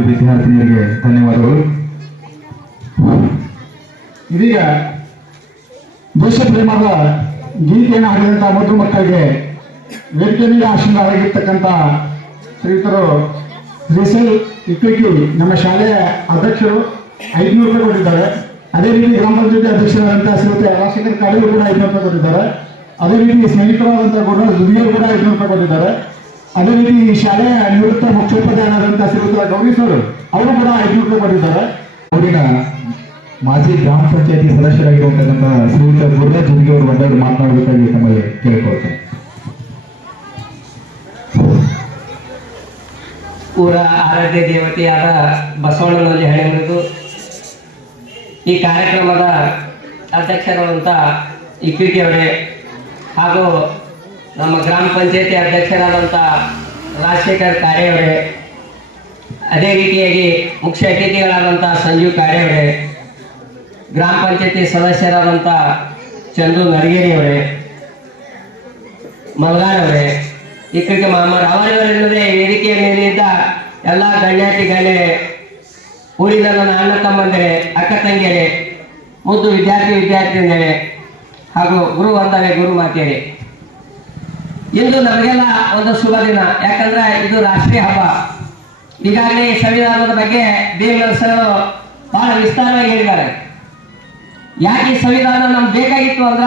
ಮೇಧಾವಿ ವಿದ್ಯಾರ್ಥಿನಿಯರಿಗೆ ಧನ್ಯವಾದಗಳು. ಇದೀಗ ದೇಶ ಪ್ರೇಮದ ಗೀತೆಯನ್ನು ಹಾಡಿದಂಥ ಮಧು ಮಕ್ಕಳಿಗೆ ವೇದಿಕೆ ಮೇಲೆ ಆಶೀರ್ವಾದವಾಗಿರ್ತಕ್ಕಂಥ ಶ್ರೀಯುತರು ಶ್ರೀಸಲ್ ಇಕ್ವಿಟಿ ನಮ್ಮ ಶಾಲೆಯ ಅಧ್ಯಕ್ಷರು 500 ರೂಪಾಯಿ ಕೊಟ್ಟಿದ್ದಾರೆ. ಅದೇ ರೀತಿ ಗ್ರಾಮ ಪಂಚಾಯತಿ ಅಧ್ಯಕ್ಷರಾದಂತಹ ಶ್ರೀಯುತ ರಾಜಶೇಖರ್ ಕಾಡೂರು ಕೂಡ 500 ರೂಪಾಯಿ ಕೊಟ್ಟಿದ್ದಾರೆ. ಅದೇ ರೀತಿ ಸ್ನೇಹಿತರಾದಂತಹ ಗುರುರಾಜ್ ದುದಿಯರು ಕೂಡ 500 ರೂಪಾಯಿ ಕೊಟ್ಟಿದ್ದಾರೆ. ಅದೇ ರೀತಿ ಈ ಶಾಲೆಯ ನಿವೃತ್ತ ಮುಖ್ಯೋಪಾಧ್ಯಾಯರಾದಂತಹ ಶ್ರೀಯುತ ಗೌರೀಶ್ವರು ಅವರು ಕೂಡ 500 ರೂಪಾಯಿ ಕೊಟ್ಟಿದ್ದಾರೆ. ಅವರಿನ ಮಾಜಿ ಗ್ರಾಮ ಪಂಚಾಯತಿ ಸದಸ್ಯರಾಗಿರುವಂತಕ್ಕಂತಹ ಶ್ರೀಯುತ ಗುರುರಾಜ್ ದುದಿಗೆ ಅವರು ಒಂದೆರಡು ಮಾತನಾಡಬೇಕಾಗಿ ತಮ್ಮಲ್ಲಿ ಕೇಳಿಕೊಳ್ತೇನೆ. ಊರ ಆರಾಧ್ಯ ದೇವತೆಯಾದ ಬಸವಣ್ಣನಲ್ಲಿ ಹಳೆಯುವುದು ಈ ಕಾರ್ಯಕ್ರಮದ ಅಧ್ಯಕ್ಷರಾದಂಥ ಇಕ್ವಿಟಿ ಅವರೇ ಹಾಗೂ ನಮ್ಮ ಗ್ರಾಮ ಪಂಚಾಯತಿ ಅಧ್ಯಕ್ಷರಾದಂಥ ರಾಜಶೇಖರ್ ಕಾಡೆ ಅವರೇ, ಅದೇ ರೀತಿಯಾಗಿ ಮುಖ್ಯ ಅತಿಥಿಗಳಾದಂಥ ಸಂಜೀವ್ ಕಾಡೆ ಅವರೇ, ಗ್ರಾಮ ಪಂಚಾಯತಿ ಸದಸ್ಯರಾದಂಥ ಚಂದು ನರಗೇರಿ ಅವರೇ, ಮಲ್ಗಾರ್ ಅವರೇ, ಇಕ್ಕಳಿಗೆ ಮಾಮರ್ ಅವರಿವರೆಲ್ಲದೆ ವೇದಿಕೆಯ ಮೇಲಿದ್ದ ಎಲ್ಲ ಗಣ್ಯಾತಿ ಗಣ್ಯ ಊರಿನ ನನ್ನ ಅಣ್ಣ ತಮ್ಮಂದಿರೆ, ಅಕ್ಕ ತಂಗಿಯರೇ, ಮುದ್ದು ವಿದ್ಯಾರ್ಥಿನಿಯರೇ ಹಾಗೂ ಗುರು ಬಂದವೇ ಗುರು ಮಾತೆಯರೇ, ಇಂದು ನಮಗೆಲ್ಲ ಒಂದು ಶುಭ ದಿನ. ಯಾಕಂದ್ರೆ ಇದು ರಾಷ್ಟ್ರೀಯ ಹಬ್ಬ. ಈಗಾಗಲೇ ಸಂವಿಧಾನದ ಬಗ್ಗೆ ದೇವೇಂದ್ರ ಸರ್ ಬಹಳ ವಿಸ್ತಾರವಾಗಿ ಹೇಳಿದ್ದಾರೆ. ಯಾಕೆ ಈ ಸಂವಿಧಾನ ನಮ್ಗೆ ಬೇಕಾಗಿತ್ತು ಅಂದ್ರ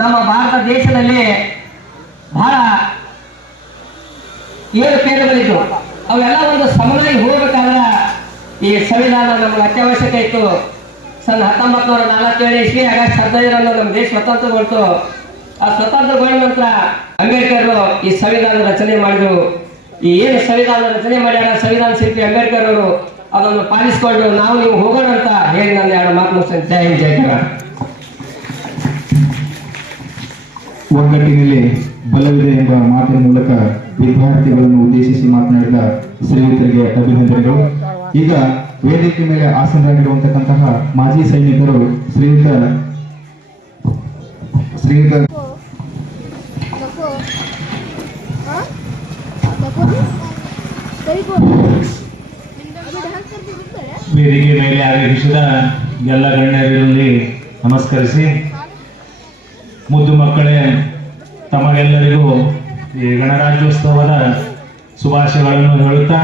ನಮ್ಮ ಭಾರತ ದೇಶದಲ್ಲಿ ಬಹಳ ಏರುಪೇರುಗಳಿದ್ದು ಅವೆಲ್ಲ ಒಂದು ಸಮನಾಗಿ ಹೋಗ್ಬೇಕಾದ್ರೆ ಈ ಸಂವಿಧಾನ ನಮ್ಗೆ ಅತ್ಯವಶ್ಯಕ ಇತ್ತು. 1947 ಇಸ್ವಿ ಆಗಸ್ಟ್ 15ರಂದು ನಮ್ಮ ದೇಶ ಸ್ವತಂತ್ರಗೊಳ್ತು. ಆ ಸ್ವತಂತ್ರಗೊಂಡ ನಂತರ ಅಂಬೇಡ್ಕರ್ ಈ ಸಂವಿಧಾನ ರಚನೆ ಮಾಡಿದ್ರು. ಈ ಏನು ಸಂವಿಧಾನ ರಚನೆ ಮಾಡ್ಯಾರ ಸಂವಿಧಾನ ಶಿಲ್ಪಿ ಅಂಬೇಡ್ಕರ್ ಅವರು ಅದನ್ನು ಪಾಲಿಸಿಕೊಂಡು ನಾವು ನೀವು ಹೋಗೋಣ ಅಂತ ಹೇಳಿ ನನ್ನ 2 ಮಾತು ಮುಗಿಸ್ತೇನೆ. ಜೈ ಹಿಂದ್ ಜೈ ಕರ್ನಾಟಕ. ಒಗ್ಗಟ್ಟಿನಲ್ಲಿ ಬಲವಿದೆ ಎಂಬ ಮಾತಿನ ಮೂಲಕ ವಿದ್ಯಾರ್ಥಿಗಳನ್ನು ಉದ್ದೇಶಿಸಿ ಮಾತನಾಡಿದ ಶ್ರೀಯುತರಿಗೆ ಅಭಿನಂದನೆಗಳು. ಈಗ ವೇದಿಕೆ ಮೇಲೆ ಆಸನರಾಗಿರುವಂತಕ್ಕಂತಹ ಮಾಜಿ ಸೈನಿಕರು ಶ್ರೀಯುತ ವೇದಿಕೆ ಮೇಲೆ ಆಗಮಿಸಿದ ಎಲ್ಲ ಗಣ್ಯರಲ್ಲಿ ನಮಸ್ಕರಿಸಿ, ಮುದ್ದು ಮಕ್ಕಳೇ, ತಮಗೆಲ್ಲರಿಗೂ ಈ ಗಣರಾಜ್ಯೋತ್ಸವದ ಶುಭಾಶಯಗಳನ್ನು ಹೇಳುತ್ತಾ,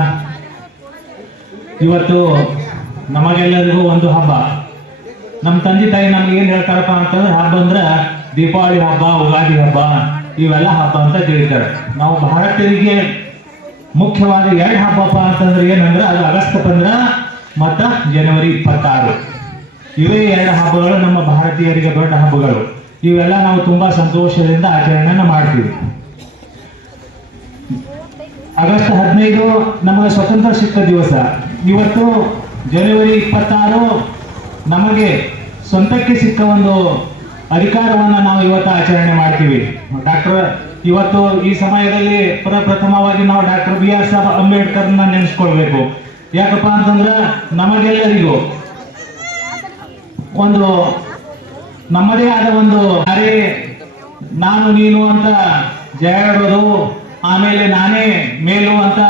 ಇವತ್ತು ನಮಗೆಲ್ಲರಿಗೂ ಒಂದು ಹಬ್ಬ. ನಮ್ಮ ತಂದೆ ತಾಯಿ ನಮ್ಗೆ ಏನ್ ಹೇಳ್ತಾರಪ್ಪ ಅಂತಂದ್ರೆ, ಹಬ್ಬ ಅಂದ್ರೆ ದೀಪಾವಳಿ ಹಬ್ಬ, ಉಗಾದಿ ಹಬ್ಬ, ಇವೆಲ್ಲ ಹಬ್ಬ ಅಂತ ತಿಳಿತಾರೆ. ನಾವು ಭಾರತೀಯರಿಗೆ ಮುಖ್ಯವಾದ 2 ಹಬ್ಬಪ್ಪ ಅಂತಂದ್ರೆ ಏನಂದ್ರೆ ಅದು ಆಗಸ್ಟ್ 15 ಮತ್ತು ಜನವರಿ 26. ಇವೇ 2 ಹಬ್ಬಗಳು ನಮ್ಮ ಭಾರತೀಯರಿಗೆ ದೊಡ್ಡ ಹಬ್ಬಗಳು. ಇವೆಲ್ಲ ನಾವು ತುಂಬಾ ಸಂತೋಷದಿಂದ ಆಚರಣೆಯನ್ನ ಮಾಡ್ತೀವಿ. ಆಗಸ್ಟ್ 15 ನಮಗೆ ಸ್ವತಂತ್ರ ಸಿಕ್ಕ ದಿವಸ. ಇವತ್ತು ಜನವರಿ 26 ನಮಗೆ ಸ್ವಂತಕ್ಕೆ ಸಿಕ್ಕ ಒಂದು ಅಧಿಕಾರವನ್ನ ನಾವು ಇವತ್ತು ಆಚರಣೆ ಮಾಡ್ತೀವಿ. ಇವತ್ತು ಈ ಸಮಯದಲ್ಲಿ ಪ್ರಪ್ರಥಮವಾಗಿ ನಾವು ಡಾಕ್ಟರ್ BR ಸಾಹೇಬ್ ಅಂಬೇಡ್ಕರ್ನ ನೆನೆಸ್ಕೊಳ್ಬೇಕು. ಯಾಕಪ್ಪ ಅಂತಂದ್ರೆ ನಮಗೆಲ್ಲರಿಗೂ ಒಂದು ನಮ್ಮದೇ ಆದ ಒಂದು ನಾನು ನೀನು ಅಂತ ಜಗಳಾಡೋದು, ಆಮೇಲೆ ನಾನೇ ಮೇಲು ಅಂತ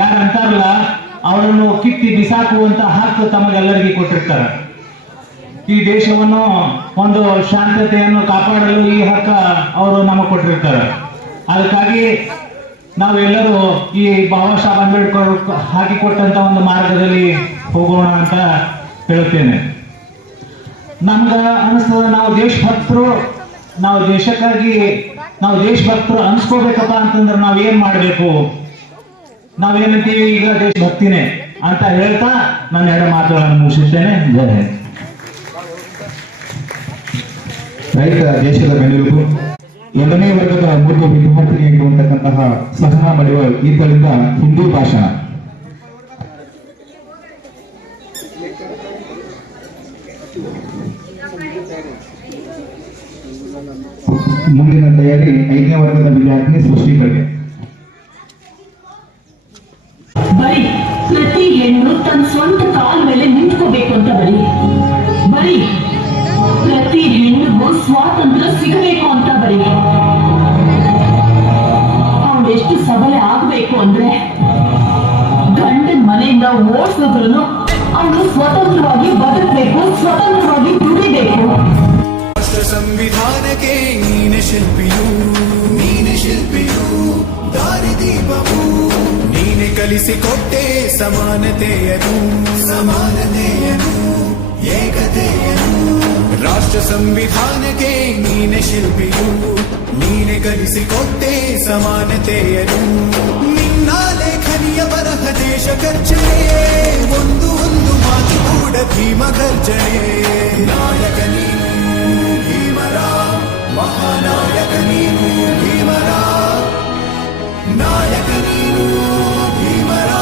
ಯಾರು ಅಂತಾರಲ್ಲ ಅವರನ್ನು ಕಿತ್ತಿ ಬಿಸಾಕುವಂತ ಹಕ್ಕು ತಮಗೆಲ್ಲರಿಗೂ ಕೊಟ್ಟಿರ್ತಾರೆ. ಈ ದೇಶವನ್ನು ಒಂದು ಶಾಂತತೆಯನ್ನು ಕಾಪಾಡಲು ಈ ಹಕ್ಕ ಅವರು ನಮಗೆ ಕೊಟ್ಟಿರ್ತಾರೆ. ಅದಕ್ಕಾಗಿ ನಾವೆಲ್ಲರೂ ಈ ಬಾಬಾ ಸಾಹೇಬ್ ಅಂಬೇಡ್ಕರ್ ಹಾಕಿಕೊಟ್ಟಂತ ಒಂದು ಮಾರ್ಗದಲ್ಲಿ ಹೋಗೋಣ ಅಂತ ಹೇಳುತ್ತೇನೆ. ನಮ್ಗೆ ಅನಿಸ್ತದ ನಾವು ದೇಶಭಕ್ತರು, ನಾವು ದೇಶಕ್ಕಾಗಿ ನಾವು ದೇಶಭಕ್ತರು ಅನ್ಸ್ಕೋಬೇಕಪ್ಪ ಅಂತಂದ್ರೆ ನಾವ್ ಏನ್ ಮಾಡ್ಬೇಕು, ನಾವೇನಂತೀವಿ ಈಗ ದೇಶಭಕ್ತಿನೇ ಅಂತ ಹೇಳ್ತಾ ನಾನು 2 ಮಾತುಗಳನ್ನು ಮುಗಿಸುತ್ತೇನೆ. ಜೈ ಹಿಂದ್. ರೈತ ದೇಶದ ಬೆನ್ನೆಲುಬು, 2ನೇ ವರ್ಗದ ಮುದ್ದು ವಿದ್ಯಾರ್ಥಿನಿಯಾಗಿರುವಂತಕ್ಕಂತಹ ಸಹನಾ ಮಡಿವಾಳ್ ಈತರಿಂದ ಹಿಂದಿ ಭಾಷಣ. ಮುಂದಿನ ತಯಾರಿ 5ನೇ ವರ್ಗದ ವಿದ್ಯಾರ್ಥಿನಿ ಸೃಷ್ಟಿ ಬಗ್ಗೆ. ಬರೀ ಪ್ರತಿ ಹೆಣ್ಣು ತನ್ನ ಸ್ವಂತ ಕಾಲ ಮೇಲೆ ನಿಂತ್ಕೋಬೇಕು ಅಂತ ಬರೀ ಪ್ರತಿ ಹೆಣ್ಣಿಗೂ ಸ್ವಾತಂತ್ರ್ಯ ಸಿಗಬೇಕು ಅಂತ ಅವಳೆಷ್ಟು ಸಬಲೆ ಆಗ್ಬೇಕು ಅಂದ್ರೆ ಗಂಡನ ಮನೆಯಿಂದ ನಿನ್ನ ಓಡಿಸಿದ್ರು ಅವನು ಸ್ವತಂತ್ರವಾಗಿ ಬದುಕಬೇಕು, ಸ್ವತಂತ್ರವಾಗಿ ದುಡಿಬೇಕು. ರಾಷ್ಟ್ರ ಸಂವಿಧಾನಕ್ಕೆ ನೀನೆ ಶಿಲ್ಪಿಯು ದಾರಿದೀಪವು ನೀನೆ ಕಲಿಸಿಕೊಟ್ಟೆ ಸಮಾನತೆಯನು ಏಕತೆಯನು. ರಾಷ್ಟ್ರ ಸಂವಿಧಾನಕ್ಕೆ ನೀನೆ ಶಿಲ್ಪಿಯು ನೀನೆ ಕಲಿಸಿಕೊಟ್ಟೆ ಸಮಾನತೆಯನು. ನಿನ್ನ ಲೇಖನಿಯ ಬರಹ ದೇಶ ಖರ್ಚನೆ ಒಂದು ಮಾತು ಕೂಡ ಭೀಮ ಗರ್ಜನೆ. ನಾಯಕ ನೀನು ಭೀಮರ, ಮಹಾನಾಯಕ ನೀನು ಭೀಮರ, ನಾಯಕ ನೀನು ಭೀಮರ,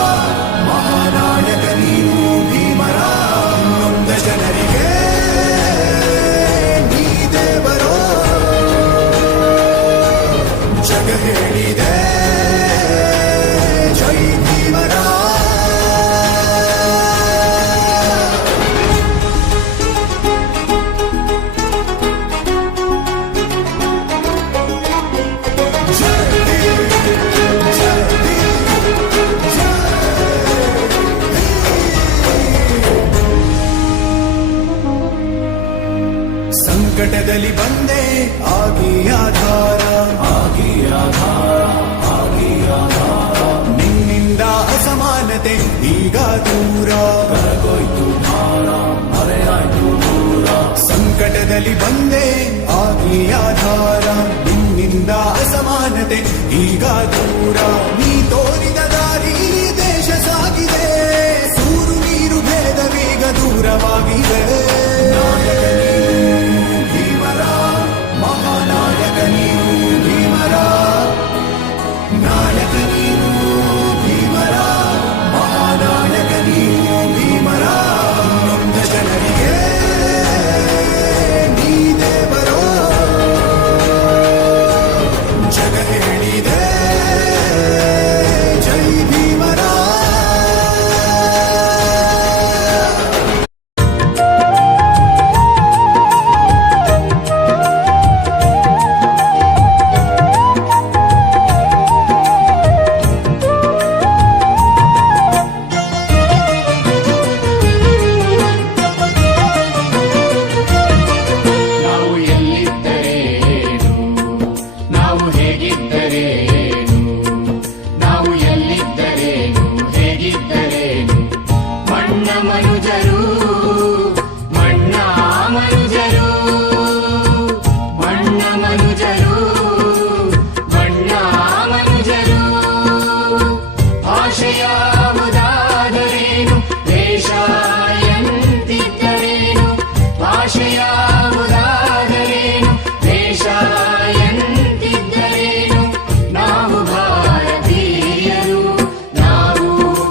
ಮಹಾನಾಯಕ ನೀನು ಭೀಮರ. ನೊಂದ ಜನರಿಗೆ ನೀ ದೇವರೋ ಜಗ ಹೇಳಿದೆ ಜೈ ಭೀಮರ. ಸಂಕಟದಲ್ಲಿ ಬಂದೆ ಆಗಿ ಆಧಾರ, ನಿನ್ನಿಂದ ಅಸಮಾನತೆ ಈಗ ದೂರ ಕರಗೋಯ್ತು ಭಾರ, ಮರೆಯಾಯ್ತು ದೂರ. ಸಂಕಟದಲ್ಲಿ ಬಂದೆ ಆಗಿ ಆಧಾರ, ನಿನ್ನಿಂದ ಅಸಮಾನತೆ ಈಗ ದೂರ. ನೀ ತೋರಿದ ದಾರಿ ದೇಶ ಸಾಗಿದೆ, ಸೂರು ನೀರು ಭೇದವೀಗ ದೂರವಾಗಿದೆ. ನಾಯಕ ನೀನು ಭೀಮರ, ಮಹಾನಾಯಕ ನೀನು ಭೀಮರ, ನಾಯಕ ನೀನು ಭೀಮರ, ಮಹಾನಾಯಕ ನೀನು ಭೀಮರ. ನೊಂದ ಜನರಿಗೆ ನೀ ದೇವರೋ ಜಗ ಹೇಳಿದೆ ಜೈ ಭೀಮರ. ನಾವು ಎಲ್ಲಿದ್ದರೇನು, ನಾವು ಹೇಗಿದ್ದರೇನು, ನಾವು ಎಲ್ಲಿದ್ದರೇನು ಹೇಗಿದ್ದರೇನು. ಮಣ್ಣ ಮನುಜರು, ಮಣ್ಣ ಮನುಜರು, ಮಣ್ಣ ಮನುಜರು, ಮಣ್ಣ ಮನುಜರು. ಭಾಷೆಯಾವುದಾದರೇನು, ದೇಶ ಎಂತಿದ್ದರೇನು. ಭಾಷೆಯಾವುದಾದರೇನು, ದೇಶ ಎಂತಿದ್ದರೇನು. ನಾವು ಭಾರತೀಯರು, ನಾವು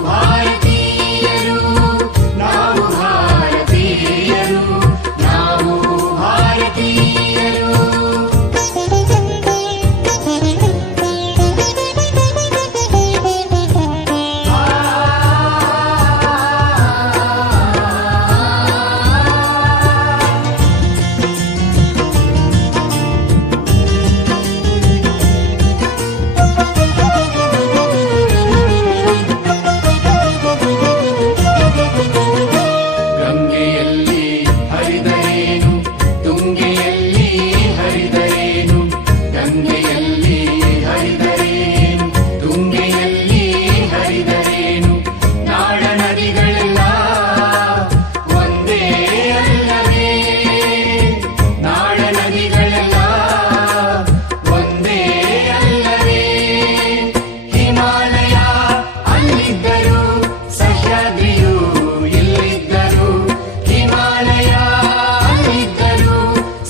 ಭಾರತೀಯರು, ನಾವು ಭಾರತೀಯರು, ನಾವು ಭಾರತೀಯರು. ಗಂಗೆಯಲ್ಲಿ ಹರಿದರೇನು, ತುಂಗೆಯಲ್ಲಿ ಹರಿದರೇನು. ಗಂಗೆಯಲ್ಲಿ ಹರಿದರೇನು, ತುಂಗೆಯಲ್ಲಿ ಹರಿದರೇನು. ನಾಡ ನದಿಗಳೆಲ್ಲ ಒಂದೇ ಅಲ್ಲವೇ, ನಾಡ ನದಿಗಳೆಲ್ಲ ಒಂದೇ ಅಲ್ಲವೇ. ಹಿಮಾಲಯ ಅಲ್ಲಿದ್ದರು, ಸಹ್ಯಾದ್ರಿಯು ಇಲ್ಲಿದ್ದರು. ಹಿಮಾಲಯ ಅಲ್ಲಿದ್ದರು,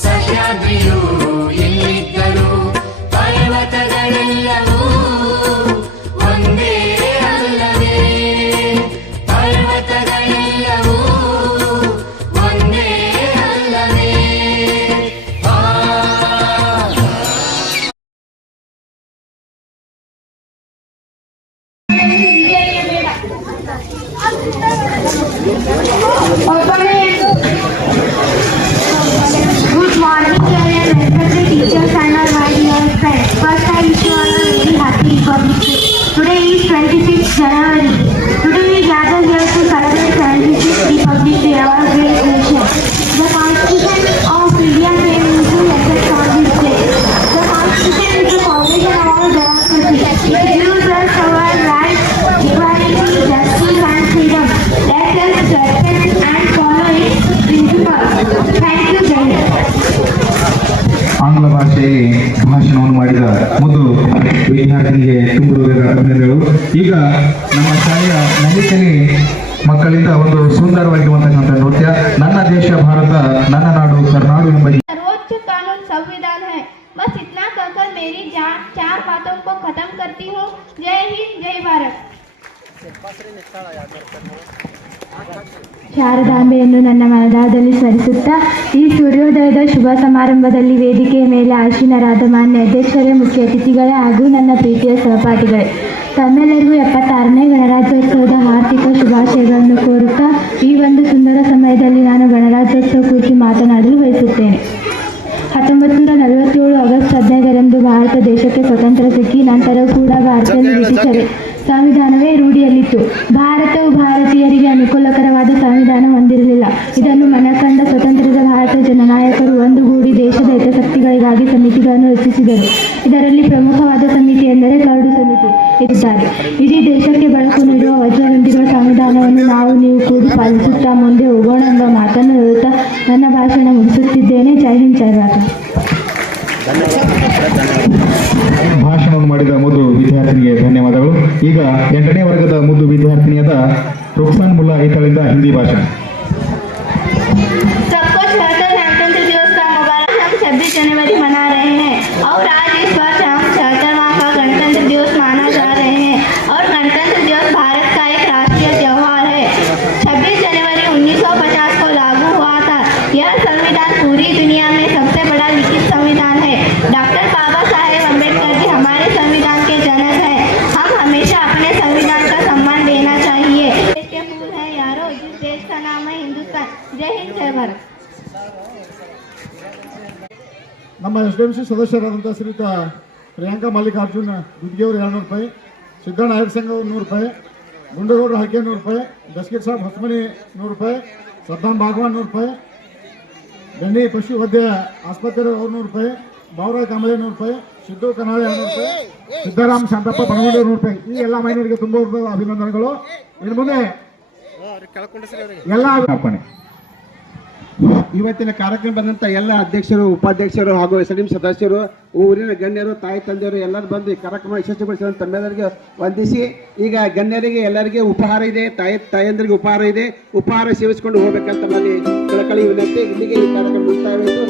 ಸಹ್ಯಾದ್ರಿಯು ಇಲ್ಲಿದ್ದರು. ಪರ್ವತಗಳೆಲ್ಲವೂ ಒಂದೇ ಅಲ್ಲವೇ, ಪರ್ವತಗಳೆಲ್ಲವೂ ಒಂದೇ ಅಲ್ಲವೇ. Good morning, dear and respected teachers and our my dear friends. First, I wish you all a very happy Republic Day. Today is 26th January. Today we gather here ಮಕ್ಕಳಿಂದ ಒಂದು ಸುಂದರವಾಗಿರುವಂತಕ್ಕಂಥ ನೃತ್ಯ ನನ್ನ ದೇಶ ಭಾರತ ನನ್ನ ನಾಡು ಕರ್ನಾಡು ಎಂಬ सर्वोच्च कानून संविधान है। बस इतना कहकर मेरी चार बातों को खत्म करती हूँ। जय हिंद, जय भारत। ಶಾರದಾಂಬೆಯನ್ನು ನನ್ನ ಮನದಾಳದಲ್ಲಿ ಸ್ಮರಿಸುತ್ತಾ ಈ ಸೂರ್ಯೋದಯದ ಶುಭ ಸಮಾರಂಭದಲ್ಲಿ ವೇದಿಕೆಯ ಮೇಲೆ ಆಸೀನರಾದ ಮಾನ್ಯ ಅಧ್ಯಕ್ಷರೇ, ಮುಖ್ಯ ಅತಿಥಿಗಳೇ ಹಾಗೂ ನನ್ನ ಪ್ರೀತಿಯ ಸಹಪಾಠಿಗಳೇ, ತಮ್ಮೆಲ್ಲರಿಗೂ 76ನೇ ಗಣರಾಜ್ಯೋತ್ಸವದ ಆರ್ಥಿಕ ಶುಭಾಶಯಗಳನ್ನು ಕೋರುತ್ತಾ ಈ ಒಂದು ಸುಂದರ ಸಮಯದಲ್ಲಿ ನಾನು ಗಣರಾಜ್ಯೋತ್ಸವ ಕುರಿತು ಮಾತನಾಡಲು ಬಯಸುತ್ತೇನೆ. 1947 ಆಗಸ್ಟ್ 15ರಂದು ಭಾರತ ದೇಶಕ್ಕೆ ಸ್ವತಂತ್ರ ಸಿಕ್ಕಿ ನಂತರವೂ ಕೂಡ ಭಾರತದಲ್ಲಿ ಬ್ರಿಟಿಷರೇ ಸಂವಿಧಾನವೇ ರೂಢಿಯಲ್ಲಿತ್ತು. ಭಾರತವು ಭಾರತೀಯರಿಗೆ ಅನುಕೂಲಕರವಾದ ಸಂವಿಧಾನ ಹೊಂದಿರಲಿಲ್ಲ. ಇದನ್ನು ಮನಕಂಡ ಸ್ವತಂತ್ರದ ಭಾರತ ಜನನಾಯಕರು ಒಂದುಗೂಡಿ ದೇಶದ ಹಿತಾಸಕ್ತಿಗಳಿಗಾಗಿ ಸಮಿತಿಗಳನ್ನು ರಚಿಸಿದರು. ಇದರಲ್ಲಿ ಪ್ರಮುಖವಾದ ಸಮಿತಿ ಎಂದರೆ ಕರಡು ಸಮಿತಿ ಇದ್ದಾರೆ. ಇಡೀ ದೇಶಕ್ಕೆ ಬೆಳಕು ನೀಡುವ ವಜ್ರಗಂಧಿಗಳ ಸಂವಿಧಾನವನ್ನು ನೀವು ಕೂಡಿ ಪಾಲಿಸುತ್ತಾ ಮುಂದೆ ಹೋಗೋಣ ಎಂಬ ಮಾತನ್ನು ಹೇಳುತ್ತಾ ನನ್ನ ಭಾಷಣ ಮುಗಿಸುತ್ತಿದ್ದೇನೆ. ಜೈ ಹಿಂದ್, ಜೈ ಭಾರತ. ಭಾಷಣವನ್ನು ಮಾಡಿದ ಮುದ್ದು ವಿದ್ಯಾರ್ಥಿನಿಗೆ ಧನ್ಯವಾದಗಳು. ಈಗ 8ನೇ ವರ್ಗದ ಮುದ್ದು ವಿದ್ಯಾರ್ಥಿನಿಯಾದ ರುಕ್ಸಾನ್ ಮುಲ್ಲಾ ಈತಳಿಂದ ಹಿಂದಿ ಭಾಷಣ. सबको 76 गणतंत्र दिवस का मुबारक। हम 26 जनवरी मना रहे हैं और आज इस वर्ष हम 76वां का गणतंत्र दिवस माना जा रहे हैं और गणतंत्र दिवस भारत का एक राष्ट्रीय त्योहार है। 26 जनवरी 1950 को लागू हुआ था। यह संविधान पूरी दुनिया में सबसे बड़ा लिखित संविधान है। डॉक्टर बाबा साहेब अम्बेडकर जी हमारे संविधान के जनक हैं। हम हमेशा अपने संविधान का सम्मान देना चाहिए। देश के फूल है यारो, जिस देश का नाम है हिंदुस्तान। जय हिंद, जय भारत। ನಮ್ಮ SDMC ಸದಸ್ಯರಾದಂಥ ಶ್ರೀಯುತ ಪ್ರಿಯಾಂಕಾ ಮಲ್ಲಿಕಾರ್ಜುನ್ ಗುದ್ಗಿಯವರು 200 ರೂಪಾಯಿ, ಸಿದ್ದಣ್ಣ ನಾಯಕ ಸಂಘ 100 ರೂಪಾಯಿ, ಗುಂಡಗೌಡರು ಹಕ್ಕೆ 100 ರೂಪಾಯಿ, ದಸ್ಕೀರ್ ಸಾಬ್ ಹೊಸಮನಿ 100 ರೂಪಾಯಿ, ಸದ್ದಾಂ ಭಾಗವಾನ್ 100 ರೂಪಾಯಿ, ಬೆನ್ನಿ ಪಶು ವೈದ್ಯ ಆಸ್ಪತ್ರೆ 100 ರೂಪಾಯಿ, ಬಾವರಾಯ್ ಕಾಂಬಳೆ 100 ರೂಪಾಯಿ, ಸಿದ್ದು ಕನಾಳೆ 100 ರೂಪಾಯಿ, ಸಿದ್ದರಾಮ್ ಶಾಂತಪ್ಪ ಬಣಗುಂಡಿ 100 ರೂಪಾಯಿ. ಈ ಎಲ್ಲ ಮಹಿಳೆಯರಿಗೆ ತುಂಬ ಅಭಿನಂದನೆಗಳು. ಇನ್ನು ಮುಂದೆ ಎಲ್ಲ ಅರ್ಪಣೆ. ಇವತ್ತಿನ ಕಾರ್ಯಕ್ರಮ ಬಂದಂಥ ಎಲ್ಲ ಅಧ್ಯಕ್ಷರು, ಉಪಾಧ್ಯಕ್ಷರು ಹಾಗೂ SDM ಸದಸ್ಯರು, ಊರಿನ ಗಣ್ಯರು, ತಾಯಿ ತಂದೆಯರು ಎಲ್ಲರೂ ಬಂದು ಈ ಕಾರ್ಯಕ್ರಮ ಯಶಸ್ವಿಗೊಳಿಸಿದ ತಮ್ಮೆಲ್ಲರಿಗೆ ವಂದಿಸಿ, ಈಗ ಗಣ್ಯರಿಗೆ ಎಲ್ಲರಿಗೆ ಉಪಹಾರ ಇದೆ, ತಾಯಂದರಿಗೆ ಉಪಹಾರ ಇದೆ, ಉಪಹಾರ ಸೇವಿಸಿಕೊಂಡು ಹೋಗ್ಬೇಕಂತ ನನ್ನ ಕಳಕಳಿ ವಿನಂತಿ. ಇಲ್ಲಿಗೆ ಈ ಕಾರ್ಯಕ್ರಮ ಮುಕ್ತಾಯವಾಯಿತು.